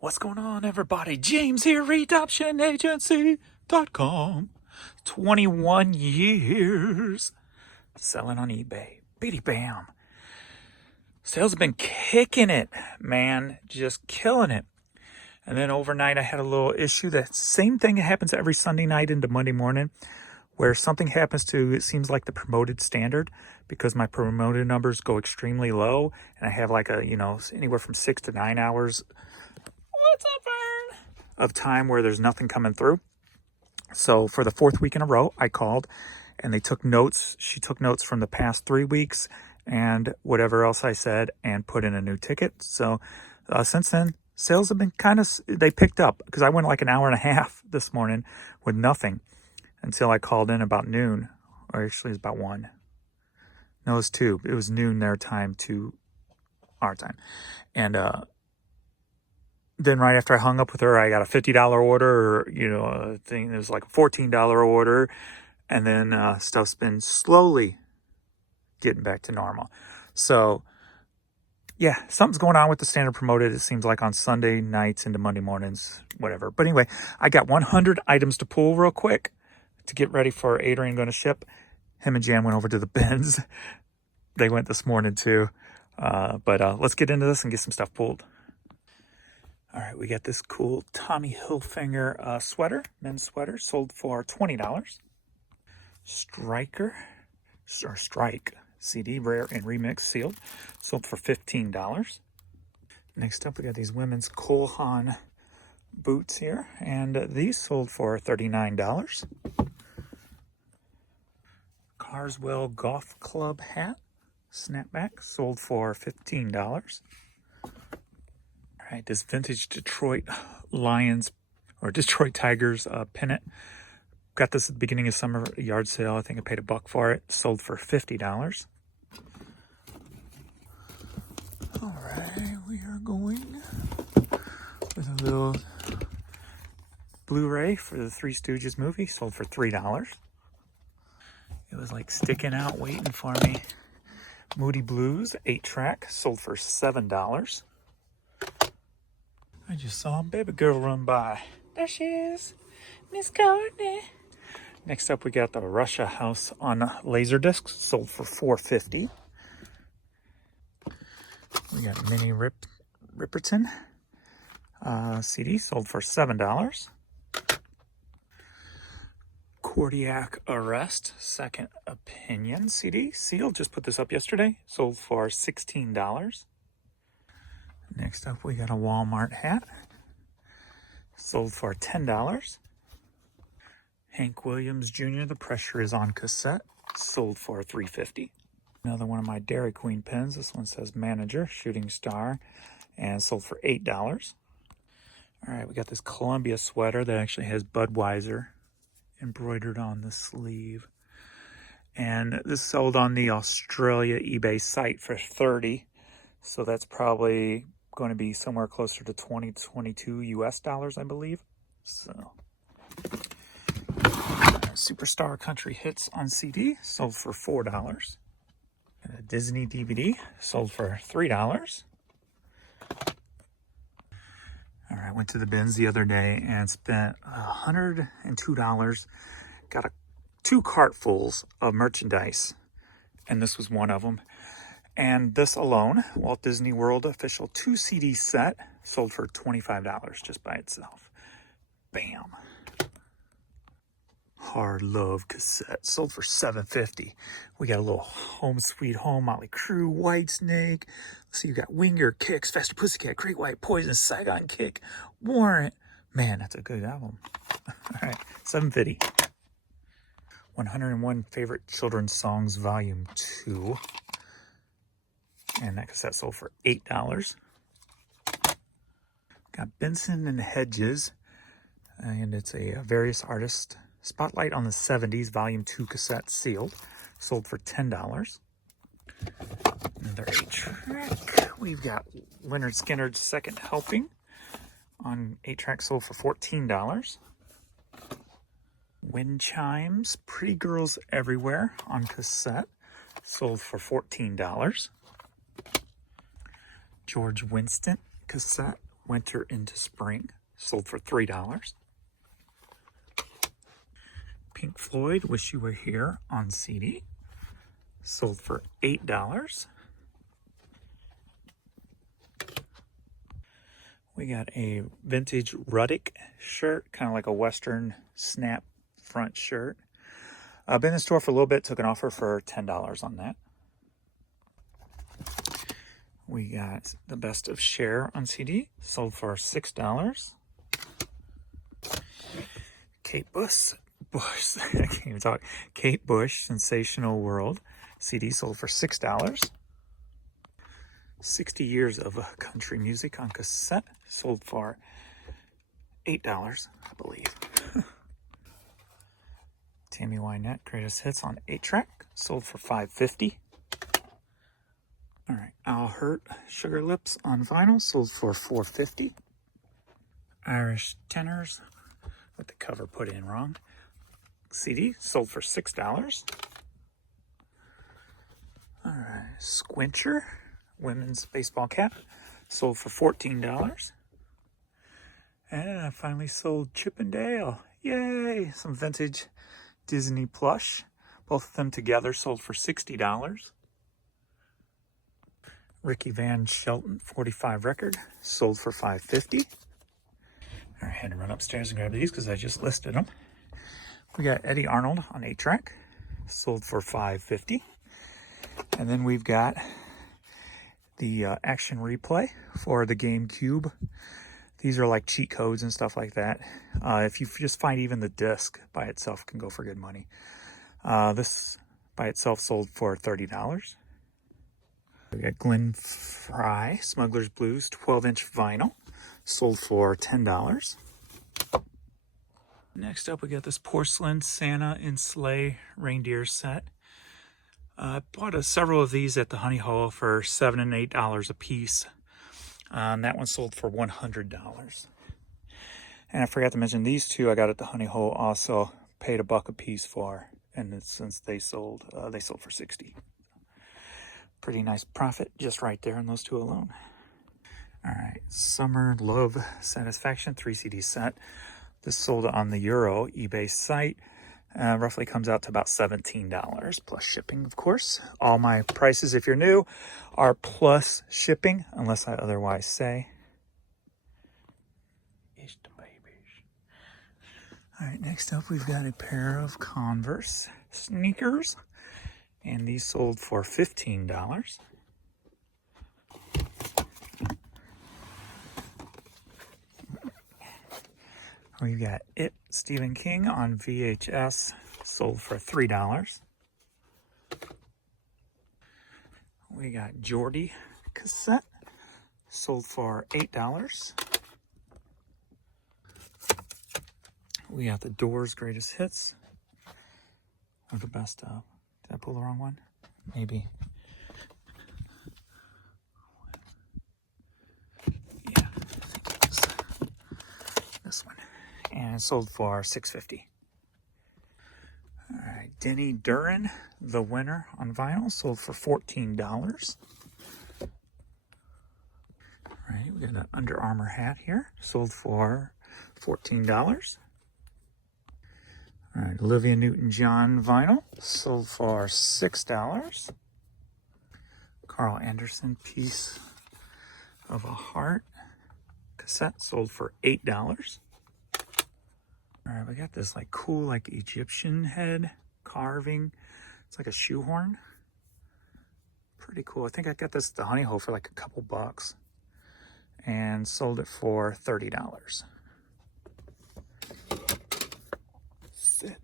What's going on, everybody? James here, redoptionagency.com. 21 years selling on eBay. Bitty bam. Sales have been kicking it, man. Just killing it. And then overnight, I had a little issue. That same thing happens every Sunday night into Monday morning, where something happens to, it seems like the promoted standard, because my promoted numbers go extremely low, and I have like a, anywhere from 6 to 9 hours. What's up, Vern? Of time where there's nothing coming through. So for the 4th week in a row, I called and they took notes. She took notes from the past 3 weeks and whatever else I said and put in a new ticket. So since then, sales have been they picked up, because I went like an hour and a half this morning with nothing until I called in about noon, or actually it was about 1. No, it was 2. It was noon their time to our time. And then right after I hung up with her, I got a $50 order, or, a thing. It was like a $14 order. And then stuff's been slowly getting back to normal. So, yeah, something's going on with the standard promoted, it seems like, on Sunday nights into Monday mornings, whatever. But anyway, I got 100 items to pull real quick to get ready for Adrian going to ship. Him and Jan went over to the bins. They went this morning too. But let's get into this and get some stuff pulled. All right, we got this cool Tommy Hilfiger sweater, men's sweater, sold for $20. Strike CD, rare and remix, sealed, sold for $15. Next up, we got these women's Cole Haan boots here, and these sold for $39. Carswell Golf Club hat, snapback, sold for $15. All right, this vintage Detroit Lions or Detroit Tigers pennant. Got this at the beginning of summer yard sale. I think I paid $1 for it. Sold for $50. All right, we are going with a little Blu-ray for the Three Stooges movie. Sold for $3. It was like sticking out, waiting for me. Moody Blues 8-track, sold for $7. I just saw a baby girl run by. There she is, Miss Courtney. Next up, we got the Russia House on Laserdisc, sold for $4.50. We got Minnie Riperton CD, sold for $7. Cardiac Arrest, Second Opinion CD, sealed. Just put this up yesterday, sold for $16. Next up, we got a Walmart hat, sold for $10. Hank Williams Jr., The Pressure Is On cassette, sold for $3.50. Another one of my Dairy Queen pens. This one says Manager, Shooting Star, and sold for $8. All right, we got this Columbia sweater that actually has Budweiser embroidered on the sleeve. And this sold on the Australia eBay site for $30. So that's probably going to be somewhere closer to 22 US dollars, I believe. So, Superstar Country Hits on CD, sold for $4. And a Disney DVD, sold for $3. All right, I went to the bins the other day and spent $102. Got 2 cartfuls of merchandise, and this was one of them. And this alone, Walt Disney World official 2 CD set, sold for $25 just by itself. Bam. Hard Love cassette, sold for $7.50. We got a little Home Sweet Home, Motley Crue, Whitesnake. Let's see, you got Winger, Kicks, Faster Pussycat, Great White, Poison, Saigon Kick, Warrant. Man, that's a good album. All right, $7.50. 101 Favorite Children's Songs, Volume 2. And that cassette sold for $8. Got Benson and Hedges, and it's a various artist Spotlight on the 70s, Volume 2 cassette, sealed, sold for $10. Another 8-track. We've got Leonard Skinner's Second Helping on 8-track, sold for $14. Wind Chimes, Pretty Girls Everywhere on cassette, sold for $14. George Winston cassette, Winter into Spring, sold for $3. Pink Floyd, Wish You Were Here on CD, sold for $8. We got a vintage Ruddick shirt, kind of like a Western snap front shirt. I've been in the store for a little bit, took an offer for $10 on that. We got the Best of Cher on CD, sold for $6. Kate Bush, I can't even talk. Kate Bush, Sensational World, CD sold for $6. 60 Years of Country Music on cassette, sold for $8, I believe. Tammy Wynette, Greatest Hits on 8-track, sold for $5.50. All right, Al Hurt, Sugar Lips on vinyl, sold for $4.50. Irish Tenors, with the cover put in wrong, CD, sold for $6. All right, Squincher, women's baseball cap, sold for $14. And I finally sold Chip and Dale. Yay! Some vintage Disney plush. Both of them together sold for $60. Ricky Van Shelton 45 record, sold for $5.50. I had to run upstairs and grab these because I just listed them. We got Eddie Arnold on 8-track, sold for $5.50. And then we've got the action replay for the GameCube. These are like cheat codes and stuff like that. If you just find even the disc by itself can go for good money. This by itself sold for $30. We got Glenn Frey, Smuggler's Blues 12-inch vinyl, sold for $10. Next up, we got this porcelain Santa and Sleigh reindeer set. I bought several of these at the Honey Hole for $7 and $8 a piece. And that one sold for $100. And I forgot to mention these two I got at the Honey Hole also paid $1 a piece for. And since they sold for $60. Pretty nice profit just right there on those two alone. All right, Summer Love Satisfaction 3 CD set. This sold on the Euro eBay site. Roughly comes out to about $17 plus shipping, of course. All my prices, if you're new, are plus shipping unless I otherwise say. It's the babies. All right, next up we've got a pair of Converse sneakers, and these sold for $15. We've got It, Stephen King on VHS, sold for $3. We got Geordie cassette, sold for $8. We got the Doors Greatest Hits, or the best of. Did I pull the wrong one? Maybe. Yeah, I think it was this one. And it sold for $6.50. All right, Denny Duran, The Winner on vinyl, sold for $14. All right, we got an Under Armour hat here, sold for $14. All right, Olivia Newton-John vinyl, sold for $6. Carl Anderson, Piece of a Heart cassette, sold for $8. All right, we got this like cool like Egyptian head carving. It's like a shoehorn. Pretty cool. I think I got this at the Honey Hole for like a couple bucks and sold it for $30. Sit.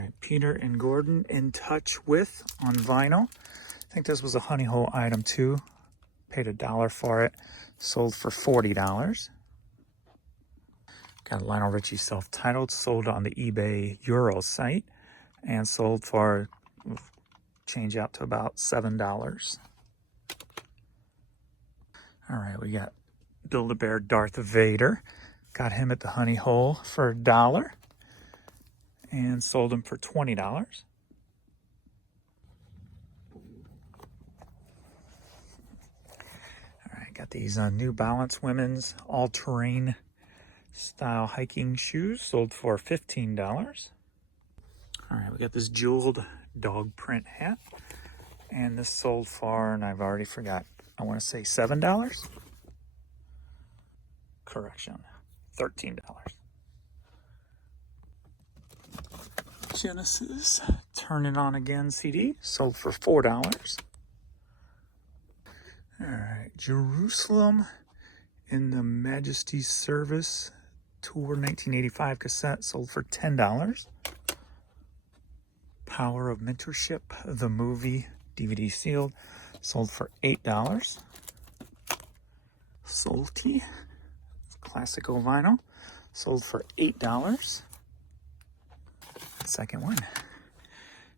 All right, Peter and Gordon, In Touch With on vinyl. I think this was a Honey Hole item too. Paid $1 for it. Sold for $40. Got Lionel Richie self-titled, sold on the eBay Euro site, and sold for change out to about $7. All right, we got Build-A-Bear Darth Vader. Got him at the Honey Hole for $1 and sold him for $20. All right, Got these New Balance women's all-terrain style hiking shoes, sold for $15. All right, we got this jeweled dog print hat, and this sold for, and I've already forgot, I want to say $7. Correction, $13. Genesis Turn It On Again CD, sold for $4. All right, Jerusalem in the Majesty's Service Tour 1985 cassette, sold for $10. Power of Mentorship, the movie, DVD sealed, sold for $8. Salty, classical vinyl, sold for $8. Second one.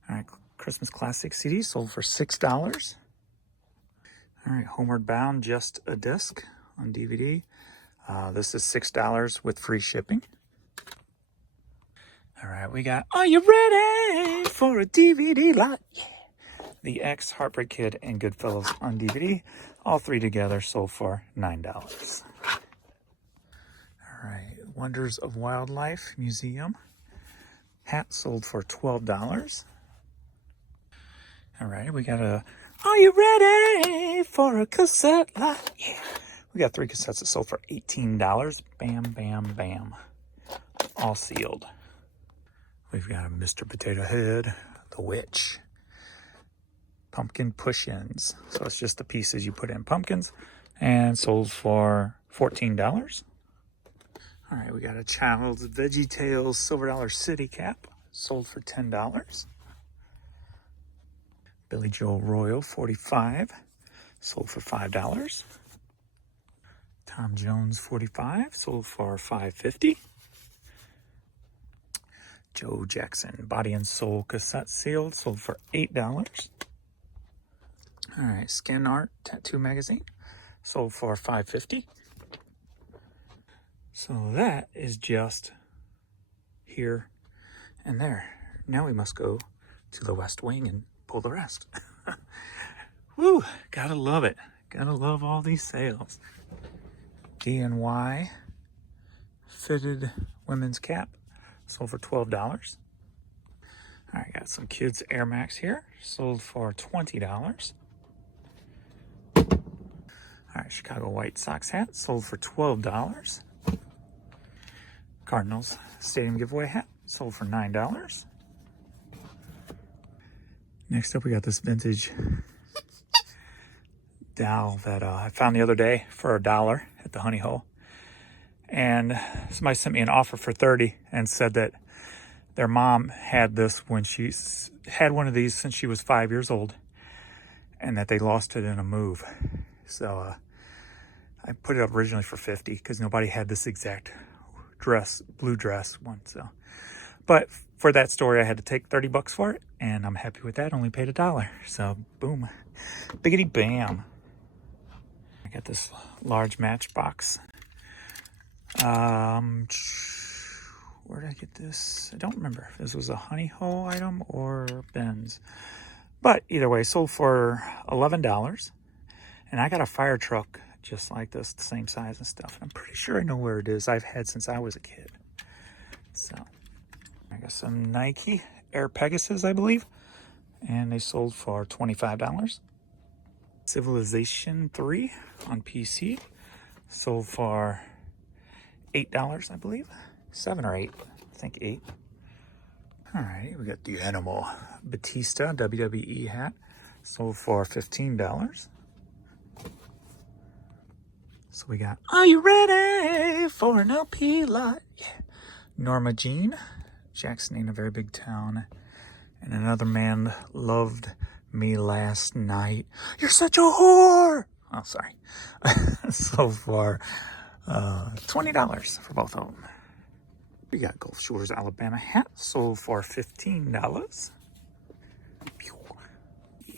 All right, Christmas Classic CD, sold for $6. All right, Homeward Bound, Just a Disc on DVD. This is $6 with free shipping. All right, we got Are You Ready for a DVD Lot? Yeah. The X, Heartbreak Kid, and Goodfellas on DVD. All three together sold for $9. All right, Wonders of Wildlife Museum. Hat sold for $12. All right, we got a Are You Ready for a Cassette Lot? Yeah. We got 3 cassettes that sold for $18. Bam, bam, bam. All sealed. We've got a Mr. Potato Head, The Witch. Pumpkin push-ins. So it's just the pieces you put in pumpkins, and sold for $14. All right, we got a Child's Veggie Tales Silver Dollar City Cap, sold for $10. Billy Joel Royal 45, sold for $5. Tom Jones 45, sold for $5.50. Joe Jackson Body and Soul cassette sealed, sold for $8. All right, Skin Art Tattoo Magazine, sold for $5.50. So that is just here and there. Now we must go to the West Wing and pull the rest. Woo, gotta love it. Gotta love all these sales. DNY fitted women's cap, sold for $12. All right, got some kids Air Max here, sold for $20. All right, Chicago White Sox hat, sold for $12. Cardinals Stadium Giveaway hat, sold for $9. Next up, we got this vintage doll that I found the other day for $1 at the Honey Hole. And somebody sent me an offer for $30 and said that their mom had this when she's had one of these since she was 5 years old, and that they lost it in a move. So I put it up originally for $50 because nobody had this exact dress, blue dress one. So, but for that story, I had to take $30 for it, and I'm happy with that. Only paid $1. So boom, biggity bam. I got this large Matchbox. Where did I get this? I don't remember if this was a Honey Hole item or Ben's. But either way, sold for $11. And I got a fire truck just like this, the same size and stuff. And I'm pretty sure I know where it is. I've had since I was a kid. So I got some Nike Air Pegasus, I believe. And they sold for $25. Civilization 3 on PC. Sold for $8, I believe. 7 or 8. I think 8. All right, we got the Animal Batista WWE hat. Sold for $15. So we got, Are You Ready for an LP Lot? Yeah. Norma Jean, Jackson Ain't a Very Big Town, and Another Man Loved Me Last Night. You're such a whore! Oh, sorry. So for $20 for both of them. We got Gulf Shores, Alabama hat, sold for $15. Yeah.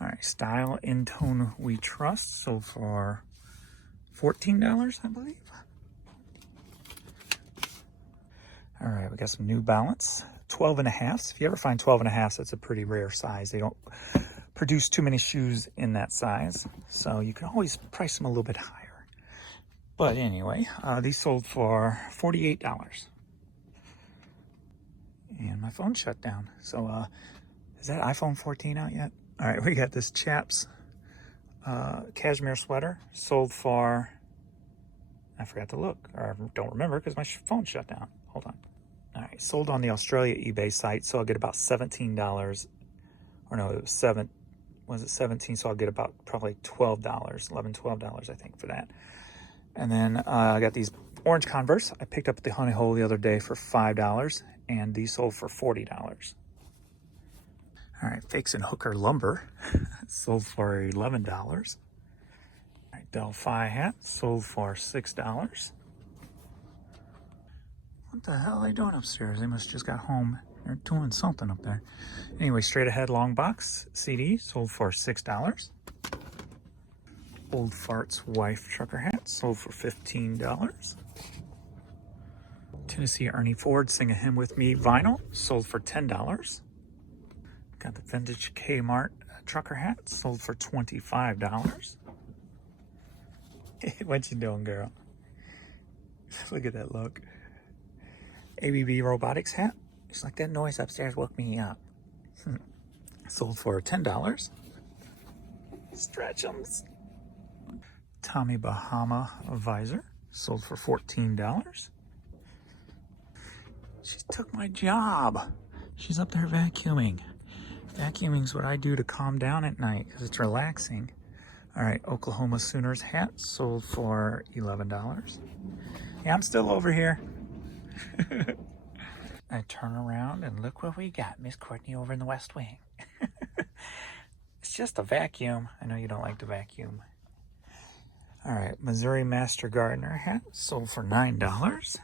All right, Style in Tone We Trust, sold for $14, I believe. All right, we got some New Balance 12 and a half. If you ever find 12 and a half, that's a pretty rare size. They don't produce too many shoes in that size. So you can always price them a little bit higher. But anyway, these sold for $48. And my phone shut down. So is that iPhone 14 out yet? All right, we got this Chaps cashmere sweater sold for, I forgot to look, or I don't remember because my phone shut down. Hold on. All right, sold on the Australia eBay site, so I'll get about $17. Or no, it was was it 17? So I'll get about probably $12, $12 I think for that. And then I got these orange Converse. I picked up at the Honey Hole the other day for $5, and these sold for $40. All right, Fakes and Hooker lumber sold for $11. All right, Delphi hat sold for $6. What the hell are they doing upstairs? They must just got home. They're doing something up there. Anyway, Straight Ahead long box CD sold for $6. Old Fart's Wife trucker hat sold for $15. Tennessee Ernie Ford Sing a Hymn With Me vinyl sold for $10. Got the vintage Kmart trucker hat sold for $25. What you doing, girl? Look at that look. ABB Robotics hat. Just like that noise upstairs woke me up. Sold for $10. Stretch'ems. Tommy Bahama visor sold for $14. She took my job. She's up there vacuuming. Vacuuming's what I do to calm down at night because it's relaxing. All right, Oklahoma Sooners hat sold for $11. Yeah, I'm still over here. I turn around and look what we got. Miss Courtney over in the West Wing. It's just a vacuum. I know you don't like to vacuum. All right, Missouri Master Gardener hat sold for $9.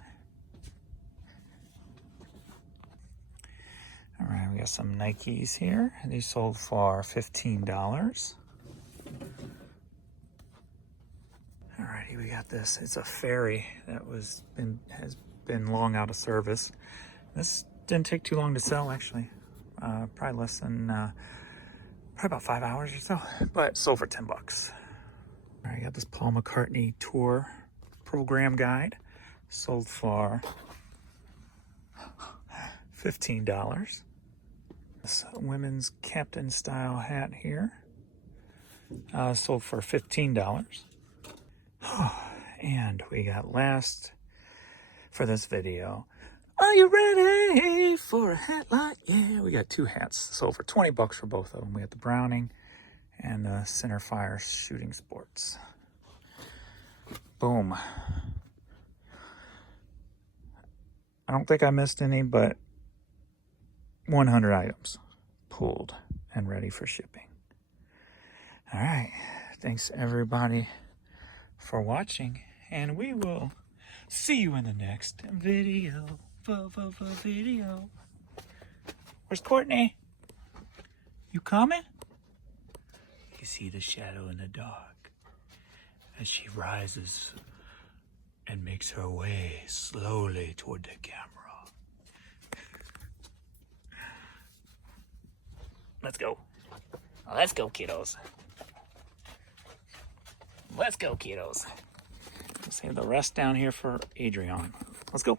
All right, we got some Nikes here. These sold for $15. All righty, we got this. It's a Fairy that has been long out of service. This didn't take too long to sell, actually. Probably less than, probably about 5 hours or so, but sold for $10. All right, I got this Paul McCartney tour program guide. Sold for $15. This women's captain style hat here. Sold for $15. And we got last for this video. Are you ready for a hat like? Yeah, we got two hats. Sold for $20 for both of them. We got the Browning and the Centerfire Shooting Sports. Boom. I don't think I missed any, but 100 items pulled and ready for shipping. All right. Thanks everybody for watching, and we will see you in the next video. Video. Where's Courtney? You coming? You see the shadow in the dark as she rises and makes her way slowly toward the camera. Let's go. Let's go, kiddos. Let's go, kiddos. We'll save the rest down here for Adrian. Let's go.